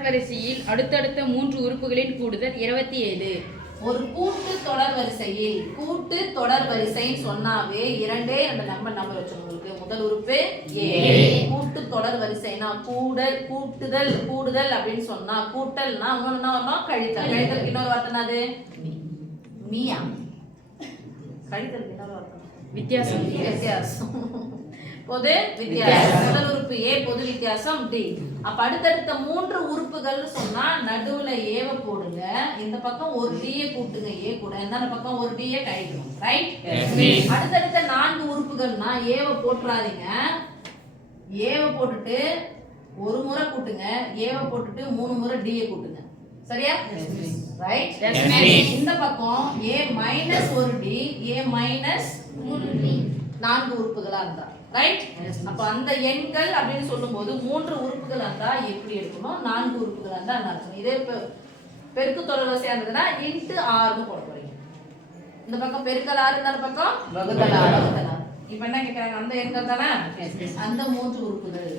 தொடர் வரிசையில் அடுத்தடுத்த 3 உறுப்புகளின் கூடுதல் 27. ஒரு கூட்டு தொடர் வரிசையில் கூட்டு தொடர் வரிசைன்னு சொன்னாவே இரண்டே நம்பர் வச்சிருக்கோம். உங்களுக்கு முதல் உறுப்பு ஏ. கூட்டு தொடர் வரிசைனா கூடுதல் அப்படின்னு சொன்னா கூட்டல்னா என்ன வரணும்? கழித்தல். கழித்தலுக்கு இன்னொரு வார்த்தை என்னது? மீயா. கழித்தலுக்கு இன்னொரு வார்த்தை வித்தியாசம். பொது வித்தியாசம். முதல் உறுப்பு ஏ, பொது வித்தியாசம் டி. அப்ப அடுத்தடுத்த 3 உறுப்புகள் சொன்னா நடுவுல ஏவ போடுங்க, இந்த பக்கம் ஒரு டீயை கூட்டுங்க ஏ கூட, இந்த பக்கம் ஒரு டீயை கழிக்கணும். ரைட்? அடுத்தடுத்த 4 உறுப்புகள்னா ஏவ போட்டுறாதீங்க. ஏவ போட்டுட்டு ஒரு முறை கூட்டுங்க, ஏவ போட்டுட்டு 3 முறை டீயை கூட்டுங்க. சரியா? ரைட்? இந்த பக்கம் ஏ மைனஸ் ஒரு டி, ஏ மைனஸ் 3 டி 4 உறுப்புகளா இருந்தா. ரைட்? அப்ப அந்த எண்கள் அப்படின்னு சொல்லும்போது 3 உறுப்புகள் இருந்தா எப்படி எடுக்கணும், 4 உறுப்புகள் இருந்தா என்ன இருக்கணும். இதே பெருக்கு தொடர் வரிசையா இருந்ததுன்னா இன்ட்டு 6 போட போறீங்க. இந்த பக்கம் பெருக்கல் 6, இந்த பக்கம் வகுத்தல் 6. இப்ப என்ன கேக்குறாங்க? அந்த எண்கள் தானே, அந்த 3 உறுப்புகள்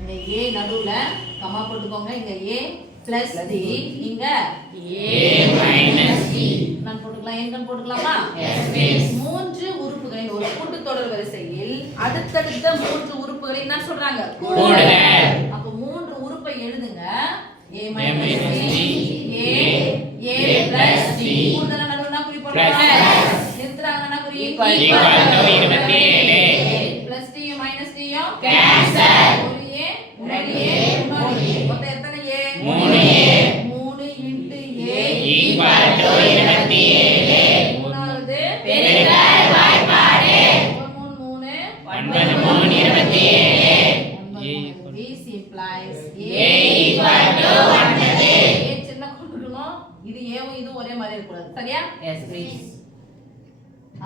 இங்க ஏ நடுவுல கமா போட்டுக்கோங்க. இங்க ஏ பிளஸ் டி, இங்க ஏ மைனஸ் டி நான் போட்டுக்கலாம். எண்கள் போட்டுக்கலாமா? எஸ். 3 உறுப்புகளின் ஒரு கூட்டுத்தொடர் வரிசையில் அடுத்தடுத்த 3 உறுப்புகளை என்ன சொல்றாங்க? கூடுதல். அப்ப 3 உறுப்பை எழுதுங்க. A minus D, A plus D. கூடுதலா நடுவுல குறி போடுறாங்க. நிறுத்துறாங்கன்னா குறி equal to 27. Plus D minus D cancel. ஒரு ஏ இன்னொரு ஏ மொத்தம் எத்தனை A? 3 into A equal to 27. மூணாவது பெருக்கல் வாய்ப்பாடு. 3 9 27. This implies a equal to 9. ஏ சின்ன கொடுக்கணும். இது ஏவும் இது ஒரே மாதிரி இருக்க கூடாது. சரியா? Yes please.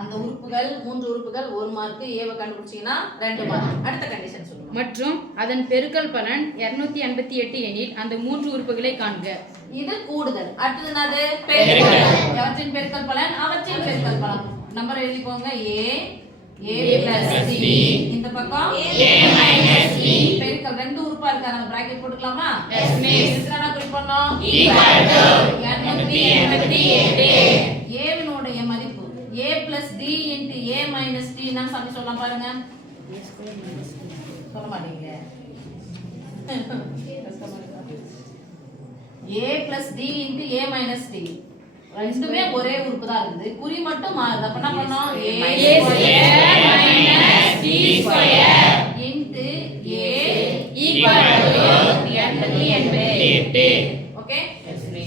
அந்த உறுப்புகள் 3 உறுப்புகள் 1 மார்க், ஏவ கண்டுபிடிச்சீங்கன்னா 2 மார்க். அடுத்த கண்டிஷன் சொல்லுங்க. மற்றும் அதன் பெருக்கல் பலன் 258 எனில் அந்த 3 உறுப்புகளை காண்க. இது கூடுதல். அடுத்தது என்னது? பெருக்கல். எவற்றின் பெருக்கல் பலன்? அவற்றின் பெருக்கல் பலன். நம்பர் எழுதிக்கோங்க. a plus c, இந்த பக்கம் a minus c. பெருக்கல் 2 உறுப்பா இருக்கா, நம்ம பிராக்கெட் போட்டுக்கலாமா? Yes miss. இதுனா குறி பண்ணோம் equal to 288. a வினுடைய மதிப்பு a plus d into a minus d னா சமி சொல்லலாம் பாருங்க. சொல்ல மாட்டீங்க. a plus d into a minus d ரெண்டுமே ஒரே உறுப்பு தான் இருக்குது, குறி மட்டும் மாறுது. அப்ப என்ன பண்ணோம்? a square minus d square into a equal to 288. Okay?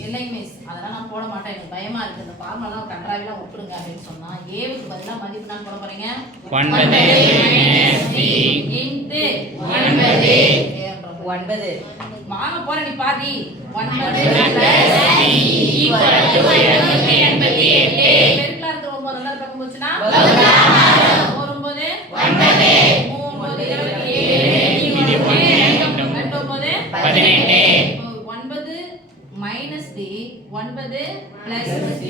இல்லை மிஸ், அதெல்லாம் நான் போட மாட்டேன், எனக்கு பயமா இருக்கு, இந்த ஃபார்முலாலாம் கன்றாவிலாம் ஒப்பிடுங்க அப்படின்னு சொன்னா a க்கு பதிலா மதிப்பு நான் போட போறீங்க 9 minus d into 9. வாங்க போற நீ பாதி 9 plus d equal to 288. பெருக்கலா இருக்கு 9 நல்லா பக்கம் போச்சுனா வகுத்தலாமா? 9 9 18. 9 minus d 9 plus d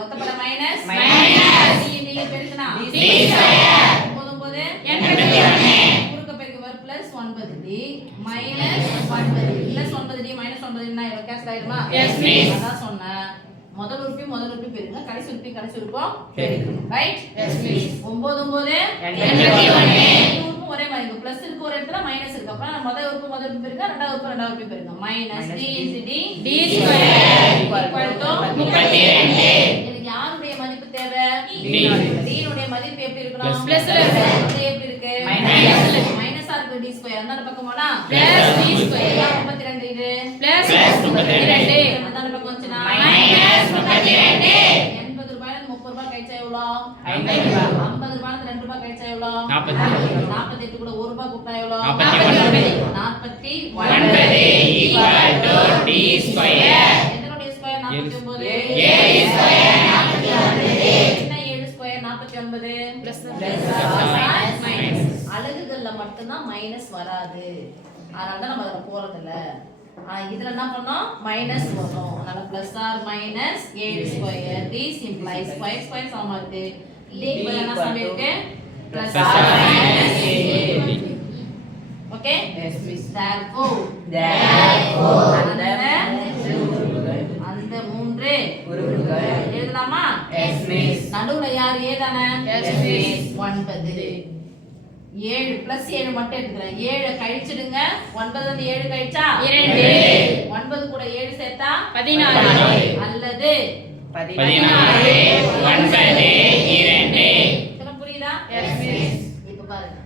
ஒத்தப்பட மைனஸ் d பெருக்கனா d ஸ்கொயர் 9 81. குறுக்க பெருக்க வர plus 9d minus 9d plus 9d minus 9d னா எவ்வளவு கேன்சல் ஆயிடுமா? Yes miss. அதான் சொன்னேன், முதல் உறுப்பு பெருங்க, கடைசி உறுப்பு பெருக்கணும். ரைட்? Yes miss. 9 9 81. ஒரே மாதிரி இருக்கு, பிளஸ் இருக்கு ஒரு இடத்துல மைனஸ் இருக்கு. அப்ப முதல் உறுப்பு பெருங்க, ரெண்டாவது உறுப்பு பெருங்க. Minus d into d square equal to 32. இதுக்கு யாருடைய மதிப்பு தேவை? d னுடைய மதிப்பு எப்படி இருக்கணும்? பிளஸ்ல இருக்கு. அது எப்படி இருக்கு? மைனஸா இருக்கு. d ஸ்கொயர் அந்த பக்கம் போனா பிளஸ் d ஸ்கொயர் 32. இது பிளஸ் 32 அந்த பக்கம் வந்துச்சுனா மைனஸ் 32. 80 ரூபாயில 30 ரூபாய் கழிச்சா எவ்வளவு? 50 ரூபாயில 2 ரூபாய் கழிச்சா எவ்வளவு? 48 கூட 1 ரூபாய் கூட்டா எவ்வளவு? 49 equal to d ஸ்கொயர். என்னோட ஸ்கொயர் 49. a square 49. என்ன 7 ஸ்கொயர் 49 பிளஸ் மைனஸ். அலகுகள்ல மட்டும் தான் மைனஸ் வராது, அதனால தான் நம்ம அதல போறது இல்ல. இதுல என்ன பண்ணோம்? மைனஸ் வரும். அதனால plus R minus 7 square. this implies square சமமா இருக்கு. d க்கு என்ன சமம் இருக்கு? plus plus or or minus minus a. a. Okay? Yes, miss. Therefore, அந்த மூன்று உறுப்புகள் எழுதலாமா? Yes, miss. நடுவுல யார் ஏ தானே? Yes, miss. 9 7 plus 7 மட்டும் எடுத்துக்கிறேன். 7 கழிச்சிடுங்க. 9 வந்து 7 கழிச்சா 2. 9 கூட 7 சேர்த்தா 16. அல்லது 16 9 2. இதெல்லாம் புரியுதா? Yes, miss. இப்ப பாருங்க.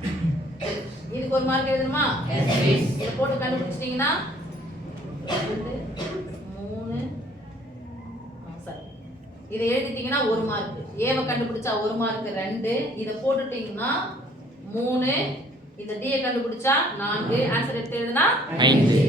இதுக்கு ஒரு மார்க் எழுதணுமா? Yes, miss. இத போட்டு கண்டுபிடிச்சிட்டீங்கன்னா 3 சரி. இதை எழுதிட்டீங்கன்னா ஒரு மார்க். ஏவ கண்டுபிடிச்சா ஒரு மார்க் 2. இத போட்டுட்டீங்கன்னா 3. இந்த டி கண்டுபிடிச்சா 4. ஆன்சர் எடுத்து எழுதுனா 5.